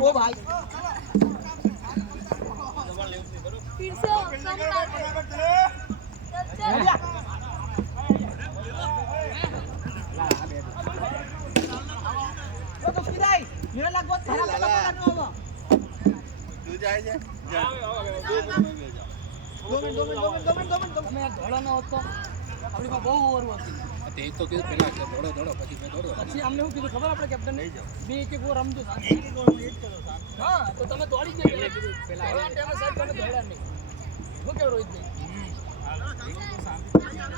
ओ भाई फिर से तो किधर मेरा लग बहुत खराब लगा करना होगा तू जाए जा 2 मिनट मैं धोड़ा ना होतो આપણી માં બહુ ઓવર હતી તે તો કીધું પેલા દોડો પછી મેં દોડો પછી અમને શું કીધું ખબર આપણે કેપ્ટન નહીં જાવ બે એક એક ઓવર રમતો એક એક ઓવર એક કરો હા તો તમે દોડી જ નહીં કીધું પેલા આ ટાઈમે સાહેબ તમે દોડ્યા નહીં હું કેવો રોહિત ભાઈ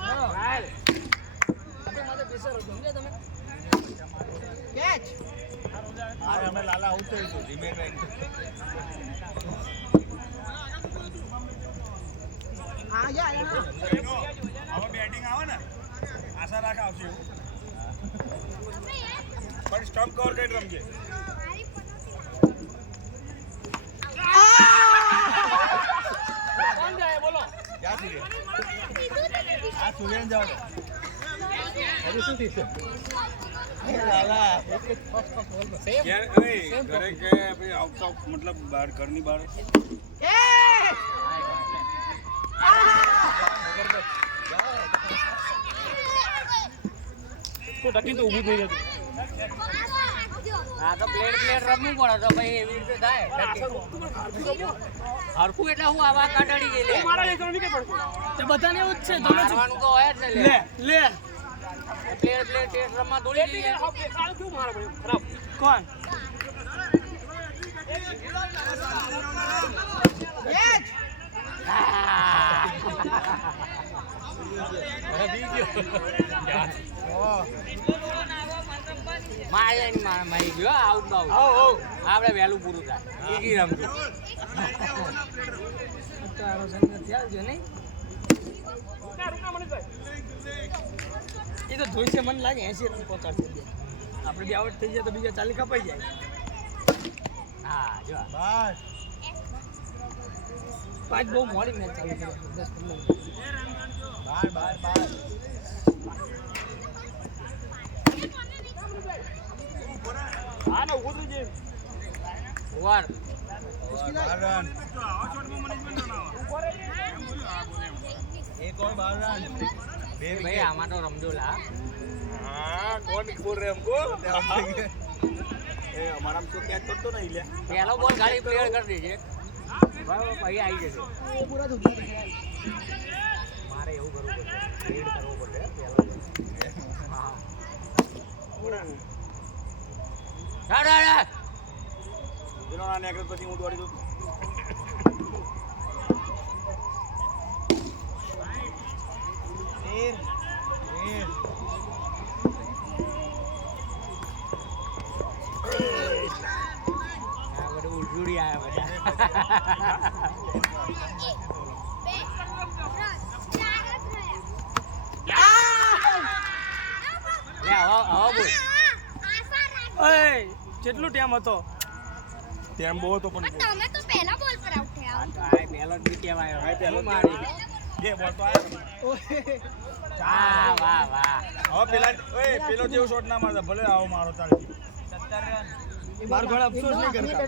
હા હાલ આપણે માથે પ્રેશર હતો સમજ્યા તમે કેચ અરે અમે લાલા આઉટ થઈ ગયો ધીમે કરીને આ જા હવે બેટિંગ આવે ને આશા રાખ આવશે પણ સ્ટમ્પ કવર કરીને રમજે કોણ જાય બોલો ક્યાં સુધી આ સુરેન જાવ હજુ શું થશે લાલા યાર ઘરે કે ભાઈ આઉટ ઓફ મતલબ બહાર ઘરની બહાર તો ટકી તો ઊભું થઈ જતું હા તો પ્લેટ રમવું પડે તો ભાઈ એવી રીતે થાય હરખું એટલે હું આવા કાઢડી ગઈ લે મારા લેવાનું નહીં પડતું તે બધાને એવું જ છે તમે મારવાનું તો હોય જ ને લે પ્લેટ રમવા દોડી જઈએ સારું કેવું મારા ભાઈ ખરાબ કોણ યસ મારી ગયો આઉટ બાઉટ આપણે વહેલું પૂરું થાય ઈકી રમતું તારો સંગ થયા છે નહીં એ તો ધોઈ છે મને લાગે 80 રન પહોંચાડશે આપણે બી આઉટ થઈ જાય તો બીજા 40 કપાઈ જાય હા જો બસ પાંચ બહુ મોડી મેચ ચાલુ કરી 10-15 બાર હા ને ઉભું થઈ જાય ઓવર રન એક और 12 रन ભાઈ આમાં તો રમજો લા हाँ कौन बोल रहे हमको ए हमारा हमको कैच करतो नहीं ले પહેલો બોલ ગાડી ક્લિયર કરી દેજે ભાઈ ભાઈ આવી જશે એ પૂરા ધોધા મારે એવું કરવું પડશે રેડ કરવો પડશે પહેલો હા રાડા એનો ના નેકર પછી હું દોડી દઉં ઉડી આવ્યા બધા કેટલું ટાઈમ હતો ટાઈમ બહુ હતો પણ તમે તો પહેલા બોલ પર આઉટ થયા પહેલો જ કેમ આવ્યો પહેલો મારી બે બોલ તો આવ્યો વાહ હવે પેલા ઓય પેલો જેવો શોટ ના મારતા ભલે આવો મારો ચાલે 17 રન બાર ગોળ અફસોસ નહીં કરતા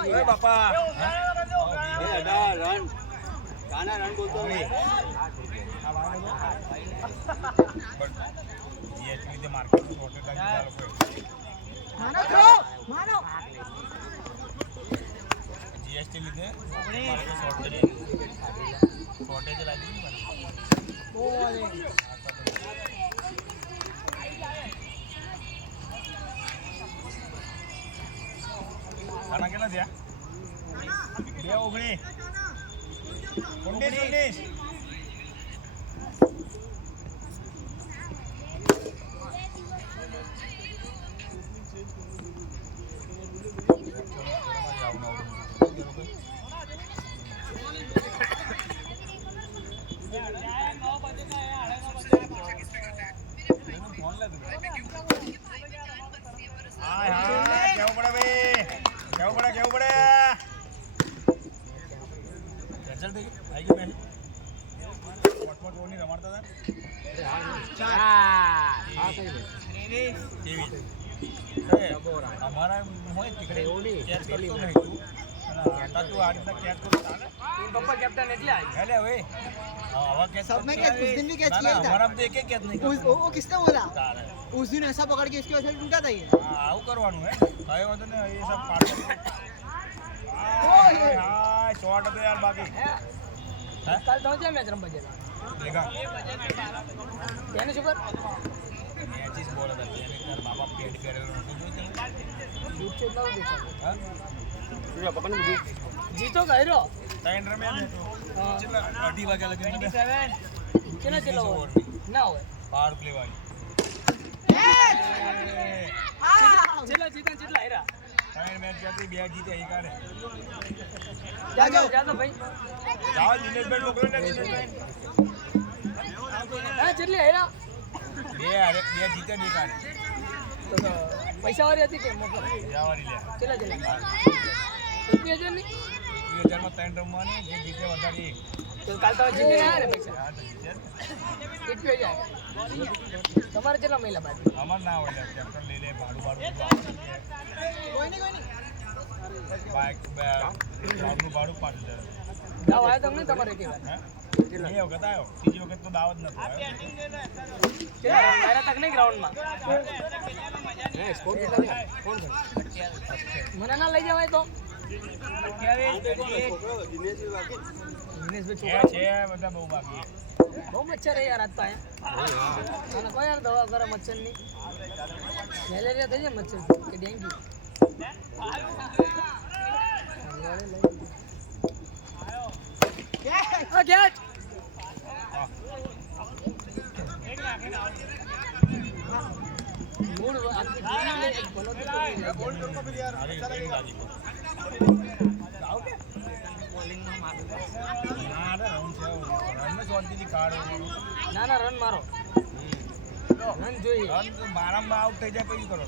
ઓય બાપા રન કાના રન બોલતો ये एक्चुअली द मार्केट में शॉर्टेज का लोग માનો થ્રો માનો जीएसटी લીધે માર્કેટ શોર્ટેજ લાગી ઓરે ખાના કેટલા થયા 2 19 19 અમારા હોય તીકડે કેચ કરતો નહીં તું હતા તું આ રીતના કેચ કરો ચાલે ટીમ પપ્પા કેપ્ટન એટલે આવી એટલે હવે हवा कैच सब में कैच उस दिन भी कैच किया था हमारा तो एक एक कैच नहीं वो किसने बोला तारे उस दिन ऐसा पकड़ के इसकी वजह से टूटा था ये आउ करवानु है कहे होते ने ये सब पार्ट हां शॉट तो यार बाकी કાલ તો છે મેચ રમવા જેલા देखा તેને શું કર मैचेस बोल रहा था यानी तेरे बाबा पेट करे જીતો ના દેખાય हां सूर्य पकड़ मुझे જીતો ગાયરો टाइम रमे ने तो चला 2:30 वागे लगे 97 કેના ચલો ના હોય पावर प्ले वाली જેલા જીતા જેટલા હેરા टाइम मैच जाती બે જીતે અહીં કાઢે જાતો ભાઈ जाओ दिनेश भाई मोकलो ने दिनेश भाई હા જેટલી હેરા બે અરે બે જીતે નહીં કાઢે તો પૈસા વાળી હતી કે મોકલ જાવાની લે ચલા ચલા 1000 ની 2000 માં 3 રમવાની જે જીતે વધારે તો કાલ તો જીતે રહ્યા ને પૈસા હા તો જીતે 1000 તમારે કેટલા મહિલા બાદ અમાર ના હોય ટ્રેક્ટર લઈ લે ભાડું कोई नहीं બાઇક ગ્રાઉન્ડ નું ભાડું પાડી દે દાવ આયા તમને તમારે કેવા હે એ વખત આવ્યો ત્રીજી વખત તો દાવત નતો આવ્યો કેવા મારા તક નહીં ગ્રાઉન્ડ માં હે સ્કોર કેટલા થયા કોણ કરે મને ના લઈ જવાય તો છે બધા બહુ બાકી બહુ મચ્છર હે યાર આજ તો આયા અને કોઈ યાર દવા કરે મચ્છર ની મેલેરિયા થઈ જાય મચ્છર કે ડેન્ગ્યુ આ કેચ મૂળ આખી ટીમ લે બોલો તો બોલ કરકો ભી યાર અરે આવ કે બોલિંગ માં માર ના રે રન છે રન ને શોધતી કાઢો ના ના રન મારો રન જોઈએ રન તો બારામાં આઉટ થઈ જાય કઈ કરો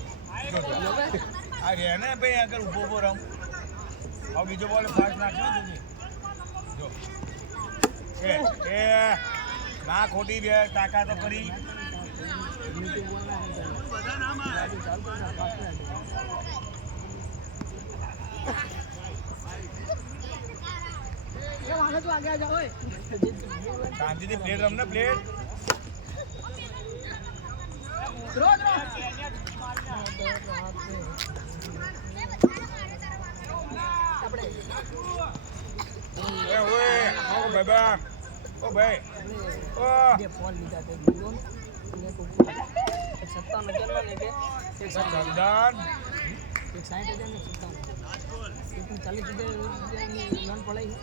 આ રે ને ભાઈ આગળ ઊભો ઊભો રમ હવે બીજો બોલ ફાસ્ટ નાખ્યો ને જો એ ના ખોટી બે તાકાત તો કરી तो आगे आ जाओ શાંતિથી પ્લેટ રમ ને પ્લેટ એ ઓય ઓ બાબા ઓ ભાઈ ઓ જે ફોન લીધા તે બોલો ને કો 57 કેટલા ને કે 157 એક 60,000 ને 57 એક 40,000 ની લોન પડાઈ અને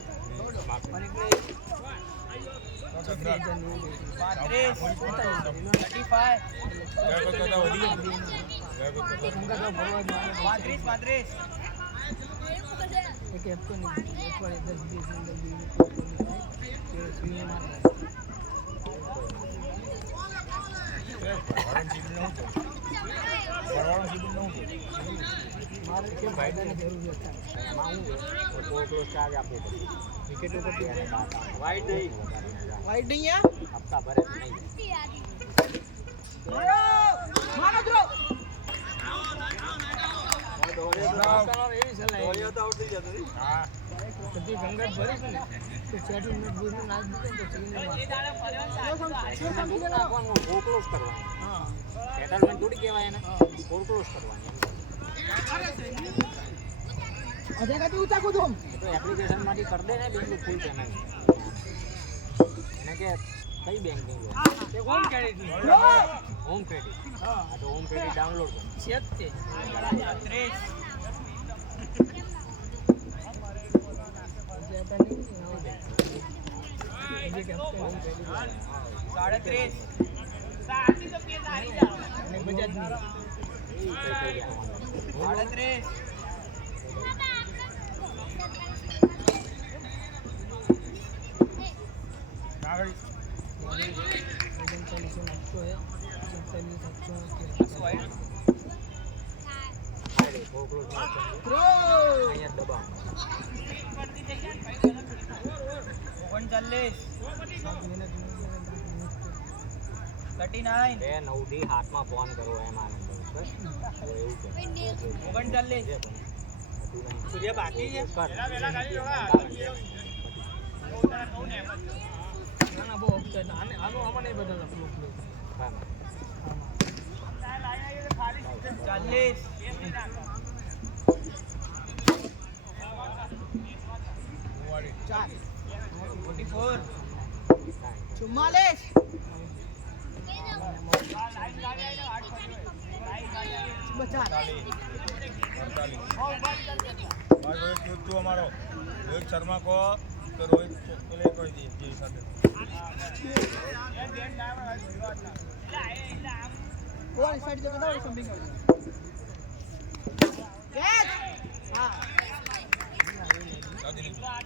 એક હપ્તો નહીં અઠવાડિયે 10 દિવસ અંદર સ્વિંગ માર મારે કે ફાયદાની જરૂરિયાત છે એમાં હું કોલ ક્લોઝ ચાર્જ આપવો પડે વિકેટ ઉપર ધ્યાન વાઇડ નહીં वाइड नहीं है હપ્તા ભરે નહીં मारो थ्रो એવી સલાહ હા બધી ગંગટ ભરી છે ને તો 40 મિનિટ દૂરનું નાચ દીધે ને તો ચીને નાખવાનું કોલ ક્લોઝ કરવાનું હા સેટલમેન્ટ થોડી કહેવાય એને કોલ ક્લોઝ કરવાની अजय का तू उठा को तुम તો એપ્લિકેશન માંથી કરી દે ને બેંક ફૂલ પેમેન્ટ એને કે કઈ બેંક ની લો તે કોણ ક્રેડિટ ની હોમ ક્રેડિટ હા તો હોમ ક્રેડિટ ડાઉનલોડ કરો છે જ તે અહીંયા દબાવ 39 7 મિનિટ 39 બે 9 થી હાથમાં ફોન કરો એમ આનંદ બસ એવું છે 39 સૂર્ય બાકી છે વેલા ખાલી જોવા ના બહુ અપસેટ આનું આમાં નહીં બદલતા ફ્લો હા 44 તું અમારો રોહિત શર્મા કહો તો રોહિત પેલે કહી દઈએ જે સાથે કોણ સાઈડ જતો તો સમથિંગ કેચ હા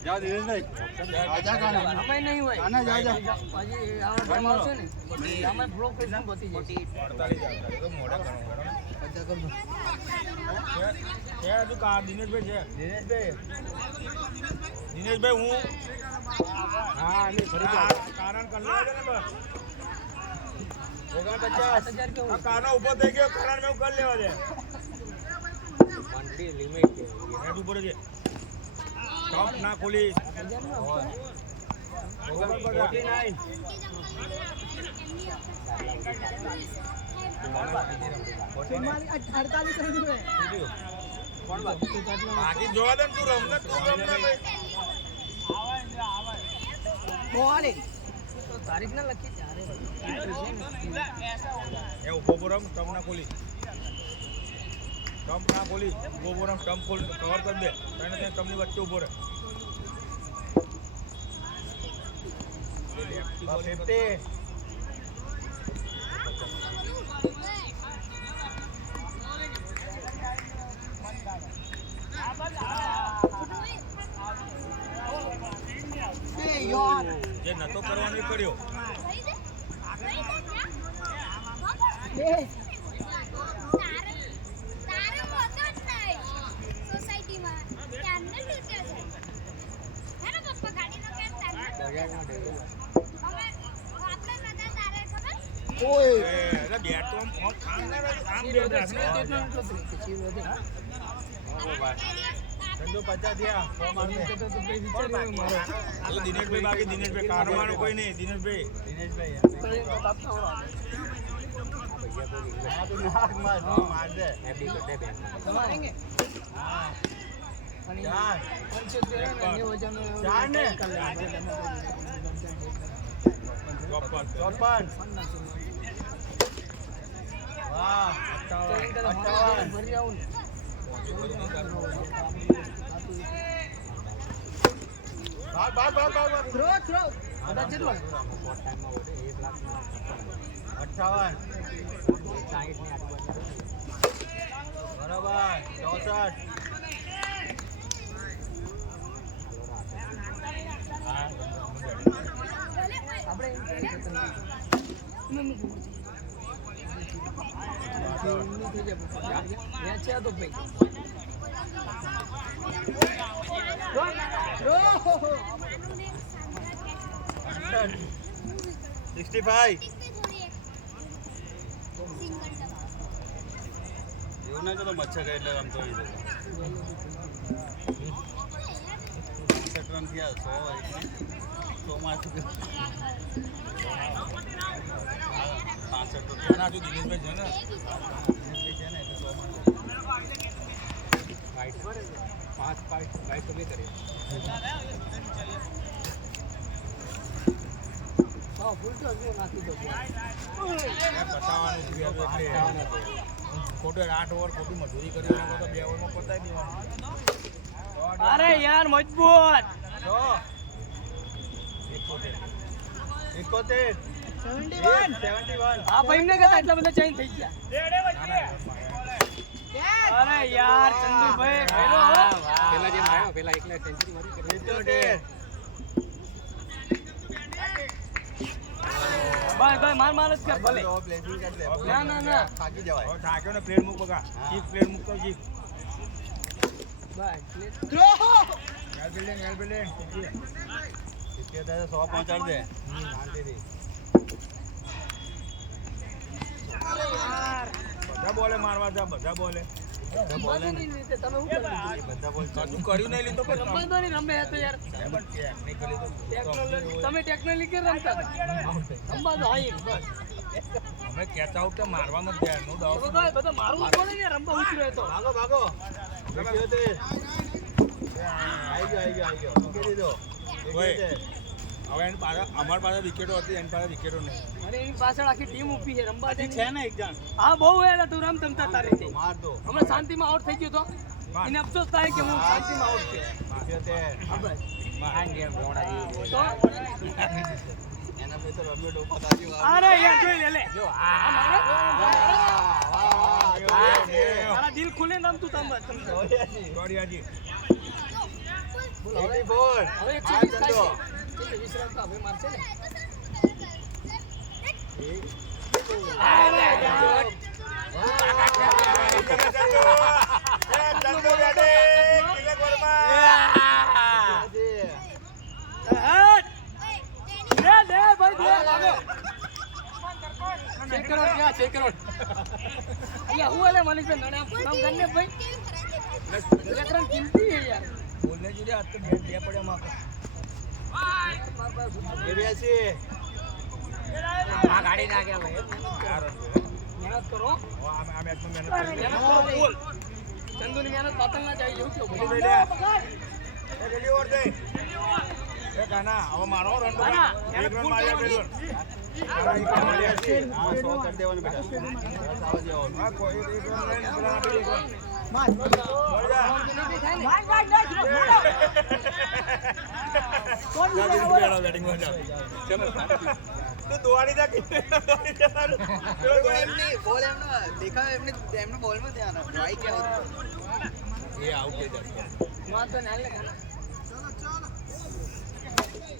જા દિનેશભાઈ આજા કાના આમાં નહીં હોય કાના જા જા હજી આ ટાઈમ આવશે ને પછી આમાં બ્લોક થઈ જાય પતી જાય 48 તો મોડા ગણો છે તું કા દિનેશભાઈ છે દિનેશભાઈ હું હા ને ફરી કારણ કર લે ને બસ 49 આ કાનો ઊભો થઈ ગયો કારણ મેં કરી લેવા દે મંથલી લિમિટ છે હેડ ઉપર છે ટોપ ના ખોલી 48 રન हुए બાકી જોવા દે તું રમ ભાઈ बॉलिंग તો તારીખ ના લખી ત્યારે એ ઉભો બોરમ ટમ ના ખોલી ટમ ના ખોલી ઉભો બોરમ ટમ ખોલ કવર કર દે તને તે ટમની વચ્ચે ઉભો રહે 50 यार જે નતો કરવાનો એ કર્યો ओए અરે બેટ તો આમ ખાનાર આમ બેટ રાખને ધંધો 50 થયા 100 માર દે તો દિનેશભાઈ બાકી દિનેશભાઈ કારવાનો કોઈ નહીં દિનેશભાઈ માર દે એફડી કરતે બેંક मारेंगे ચાર 4 ને ચોપન 54 વાહ 58 ભરી આવું ને ભાગ थ्रो थ्रो બધા કેટલો શોર્ટ ટાઈમમાં ઓડે 1 લાખ 58 60 ની આજુબાજુ બરાબર 64 આપણે એમ કહીએ કે તમે મેચ છે તો ભાઈ थ्रो 65 એવું ના તો મચ્છર ગઈ એટલે આમ તો 65 રન થયા 100 માંથી 65 તો ના જો દિનેશભાઈ છે ને દિનેશભાઈ છે ને એટલે 100 માં વાઇટ 5 વાઇટ તો બે કરે હા ફૂલ તો જો નાખી દો પતાવવાનું છે એટલે ખોટે 8 ઓવર ખોટી મજૂરી કરી તો 2 ઓવરમાં પતાવી દેવાનું અરે યાર મજબૂત 71 71 આ ભાઈ ને કહેતા એટલા બધા ચેન્જ થઈ ગયા અરે યાર ચંદુભાઈ ફેરો પેલા જે માર્યો પેલા એકલા સેન્ચુરી મારી કે 75 ભાઈ માર જ કર ભલે ના ના ના થાકી જવાય થાક્યો ને પ્લેટ મૂક બગા ચીપ પ્લેટ મૂક તો ચીપ ભાઈ थ्रो એલ બિલ્ડિંગ ઇત્યા 100 પહોંચાડ દે શાંતિથી બધા બોલે મારવા જા, બધા બોલે. રમવાની રીતે તમે શું કરો? કશું કર્યું નહીં લીધું પણ રમવા નહીં રમે તો યાર. તમે ટેકનોલોજી કે રમતા હતા? રમવા તો હાઈ બસ. અમે કેચ આઉટ કે મારવામાં જ જાય, નો ડાઉટ. બધા મારવું પડે ને રમવા ઉતરે તો. હવે એની પાસે અમારી પાસે વિકેટો હતી, એની પાસે વિકેટો નહીં. અરે એની પાછળ આખી ટીમ ઊભી છે રમવા દે છે ને એક જણ હા બહુ એટલે તું રમ તમતા તારી રીતે માર દો હમણાં શાંતિમાં આઉટ થઈ ગયો તો એને અફસોસ થાય કે હું શાંતિમાં આઉટ થયો હા બસ આ ગેમ રોણા તો એના પે તો રમ્યો ડોપા તાજી અરે યાર જોઈ લે લે જો તારા દિલ ખુલે નામ તું તમ ગોડિયાજી. હવે 120 થાય છે 120 રન તો હવે મારશે ને બોલને જીરે આ તો બે પડ્યા માં. આ ગાડી નાખ્યા ભાઈ મહેનત કરો આ મેચમાં મહેનત મહેનત કરી. કરો બોલ ચંદુની મહેનત પાતળ ના જાય એવું કેવું લઈ લે. એ રેડી ઓવર દે. એ કાના હવે મારો રન તો કાના, એક રન માર્યા કર્યો. આ એક રન માર્યા છે. આ 100 કરી દેવાનું બેટા. બસ આવ જાવ. આ કોઈ એક રન લઈને પેલા આપી એક રન. માર બોલ જા. બેટિંગ માં જા. તું દોડી જા કે દોડી જા તારું. બોલ એમનો દેખાવ એમને બોલમાં ધ્યાન આપો ભાઈ કેવો એ આઉટ થઈ જશે. માં તો નાલે કાના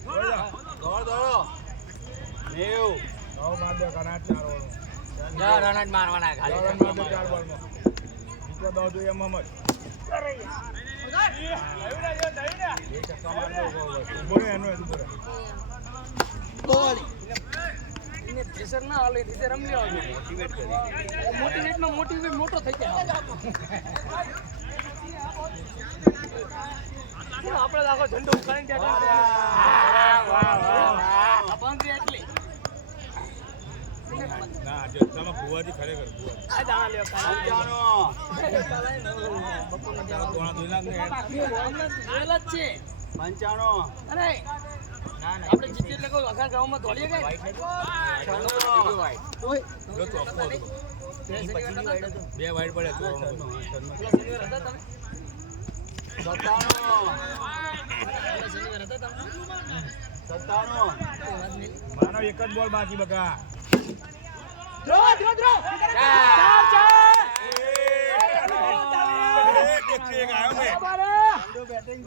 બોલ જા. દોડ દોડો નેવ નવ માર દે કાના 4 ઓવર. 10 રન જ મારવાના ખાલી 4 રન માર દે 4 બોલમાં. બીજો દો જોઈએ મોહમ્મદ. એ ચક્કા માર દો બોલે એનો એ બોલે. બોલ એને પ્રેશર ના આલે રીતે રમી લેવાનું મોટિવેટ કરી. મોટિવેટમાં મોટિવેટ મોટો થઈ જાય આપણે તો આખો ઝંડો ઉખાડીને ત્યાં આ બાંધરી એટલી ના જત્તામાં ભુવાજી ખરેખર ભુવાજી. આ દાણા લ્યો પંચાણું બપોરના દોણા ધોઈ નાખ ને યાર. હમણાં જોયેલા જ છે 95 અરે ના ના આપણે જીતીએ એટલે કોઈ આખા ગામમાં દોડીએ કઈ ઓય જો તો આપો હતો. બે વાઈડ પડે તો શનિવાર હતા તમે 97 શનિવાર હતા તમે 97 માનો એક જ બોલ બાકી બકા. ડ્રો એક આવ્યો મે. બરાબર બેટિંગ